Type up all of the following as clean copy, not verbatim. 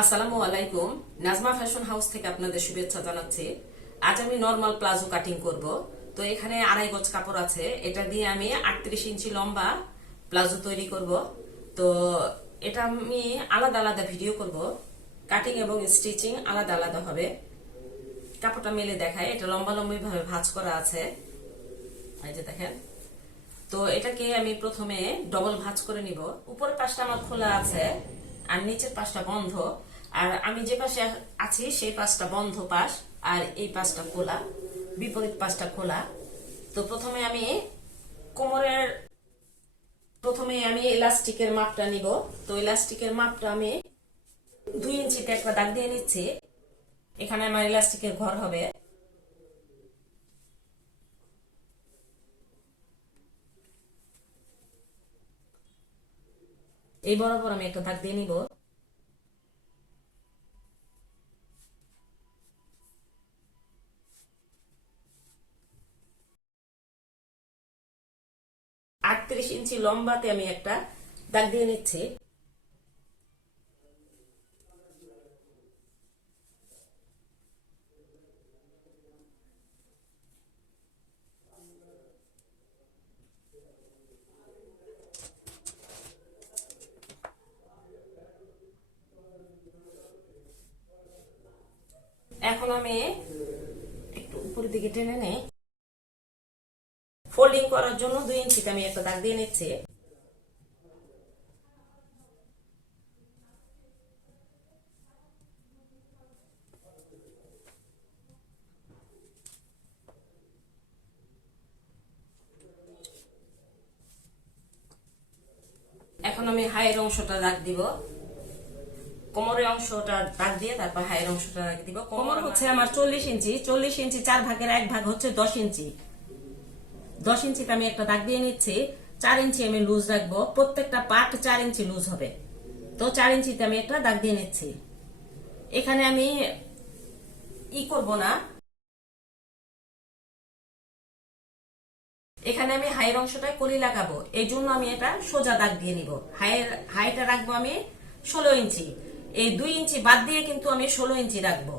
আসসালামু আলাইকুম। Nazma fashion house থেকে আপনাদের শুভেচ্ছা জানাচ্ছি। আজ আমি নরমাল প্লাজো কাটিং করব। তো এখানে 2.5 গজ কাপড় আছে, এটা দিয়ে আমি 38 ইঞ্চি লম্বা প্লাজো তৈরি করব। তো এটা আমি আলাদা আলাদা ভিডিও করব, কাটিং এবং স্টিচিং আলাদা আলাদা হবে। কাপড়টা মেলে দেখায়, এটা লম্বা লম্বি ভাবে ভাঁজ করা আছে, এই যে দেখেন। তো এটাকে আমি প্রথমে ডবল ভাঁজ করে নিব। উপরের পাশটা আমার খোলা আছে আর নিচের পাশটা বন্ধ। আর আমি যে পাশে আছি সেই পাশটা বন্ধ পাশ, আর এই পাশটা খোলা, বিপরীত পাশটা খোলা। তো কোমরের প্রথমে আমি ইলাস্টিকের মাপটা নিব। তো ইলাস্টিকের মাপটা আমি 2 ইঞ্চিতে একটা দাগ দিয়ে নিচ্ছি। এখানে আমার ইলাস্টিকের ঘর হবে। এই বরাবর আমি একটা দাগ দিয়ে নিব। 38 ইঞ্চি লম্বাতে আমি একটা দাগ দিয়ে নিচ্ছি। এখন আমি একটু উপরের দিকে টেনে নেই। ফোল্ডিং করার জন্য 2 ইঞ্চিতে আমি একটা দাগ দিয়ে নিচ্ছি। এখন আমি হাইয়ের অংশটা দাগ দিব। কোমরের অংশটা দাগ দিয়ে তারপর হাইয়ের অংশটা দাগ দিব। কোমর হচ্ছে আমার 40 ইঞ্চি, 40 ইঞ্চি 4 ভাগের 1 ভাগ হচ্ছে 10 ইঞ্চি। 10 ইঞ্চিতে আমি একটা দাগ দিয়ে নিচ্ছি। 4 ইঞ্চি আমি লুজ রাখবো, প্রত্যেকটা পার্ট 4 ইঞ্চি লুজ হবে। তো 4 ইঞ্চিতে আমি একটা দাগ দিয়ে নিচ্ছি। এখানে আমি করব না, এখানে আমি হাইয়ের অংশটায় কলি লাগাবো, এই জন্য আমি এটা সোজা দাগ দিয়ে নিব। হাইটা রাখবো আমি 16 ইঞ্চি। এই 2 ইঞ্চি বাদ দিয়ে কিন্তু আমি 16 ইঞ্চি রাখবো।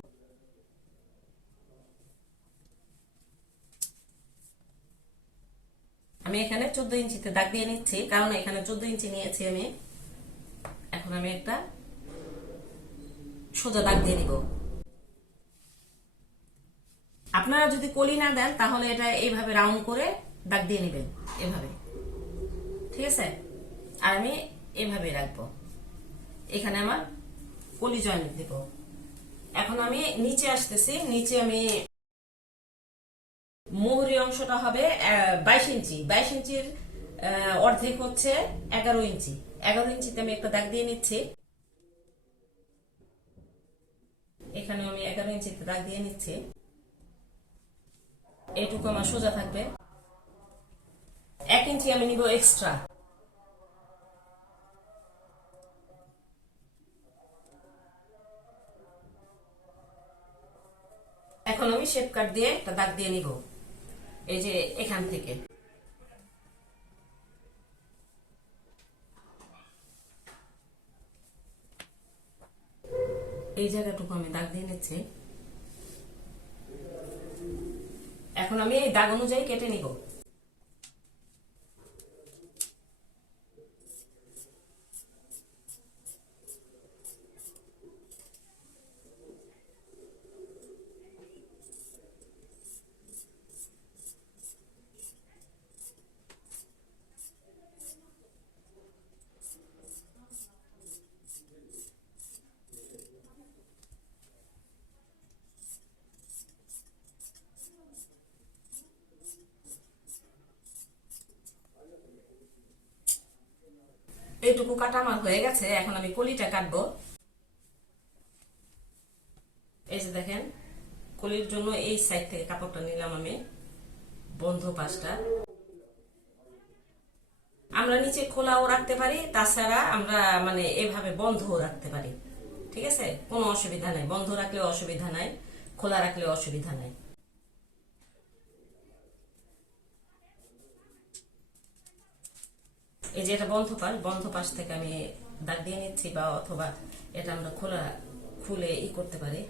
আমি এখানে 14 ইঞ্চিতে দাগ দিয়ে নিচ্ছি, কারণ এখানে 14 ইঞ্চি নিয়েছি আমি। এখন আমি একটা সোজা দাগ দিয়ে দিব। আপনারা যদি কলি না দেন তাহলে এটা এইভাবে রাউন্ড করে দাগ দিয়ে নেবেন, এভাবে, ঠিক আছে। আর আমি এভাবে রাখবো। এখানে আমার কলি জয়েন্ট দিব। এখন আমি নিচে আসতেছি। নিচে আমি মোহরি অংশটা হবে 22 ইঞ্চি। 22 ইঞ্চির অর্ধেক হচ্ছে 11 ইঞ্চি। 11 ইঞ্চিতে আমি একটা দাগ দিয়ে নিচ্ছি। এখানে আমি 11 ইঞ্চিতে দাগ দিয়ে নিচ্ছি। এইটুকু আমার সোজা থাকবে। 1 ইঞ্চি আমি নিব এক্সট্রা। এখন আমি শেপ কাট দিয়ে একটা দাগ দিয়ে নিব, এই যে এখান থেকে। এই জায়গাটুকু আমি দাগ দিয়ে নিচ্ছি। এখন আমি এই দাগ অনুযায়ী কেটে নিব। এইটুকু কাটা আমার হয়ে গেছে। এখন আমি কলিটা কাটবো। এই যে দেখেন, কলির জন্য এই সাইড থেকে কাপড়টা নিলাম আমি, বন্ধ পাশটা। আমরা নিচে খোলাও রাখতে পারি, তাছাড়া আমরা মানে এভাবে বন্ধও রাখতে পারি, ঠিক আছে। কোনো অসুবিধা নাই, বন্ধ রাখলেও অসুবিধা নাই, খোলা রাখলেও অসুবিধা নাই। এই যে এটা বন্ধ পাশ, বন্ধ পাশ থেকে আমি দাগ দিয়ে নিচ্ছি, বা অথবা এটা আমরা খুলে করতে পারি।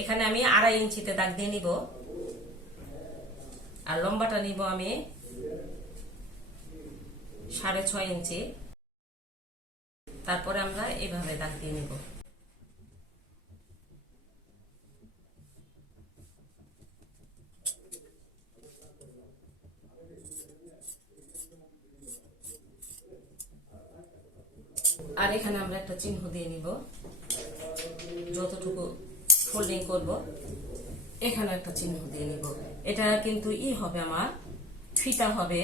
এখানে আমি 2.5 ইঞ্চিতে দাগ দিয়ে নিব, আর লম্বাটা নিব আমি 6.5 ইঞ্চি। তারপরে আমরা এইভাবে দাগ দিয়ে নিব। আর এখানে আমরা একটা চিহ্ন দিয়ে নিব, যতটুকু ফোল্ডিং করব এখানে একটা চিহ্ন দিয়ে নিব। এটা কিন্তু হবে, আমার ফিতা হবে।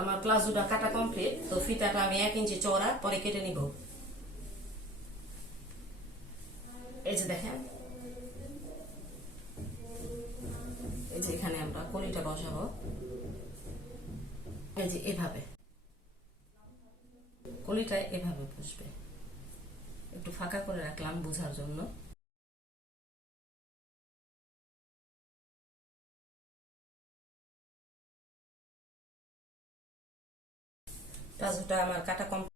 আমার প্লাজোটা কাটা কমপ্লিট, তো ফিতাটা আমি 1 ইঞ্চি চওড়া পরে কেটে নিব। এই যে দেখেন, এই যে এখানে আমরা কলিটা বসাবো, এই যে এভাবে কলিটা এভাবে বসবে। একটু ফাঁকা করে রাখলাম বোঝার জন্য। প্লাজোটা আমার কাটা কমপ্লিট।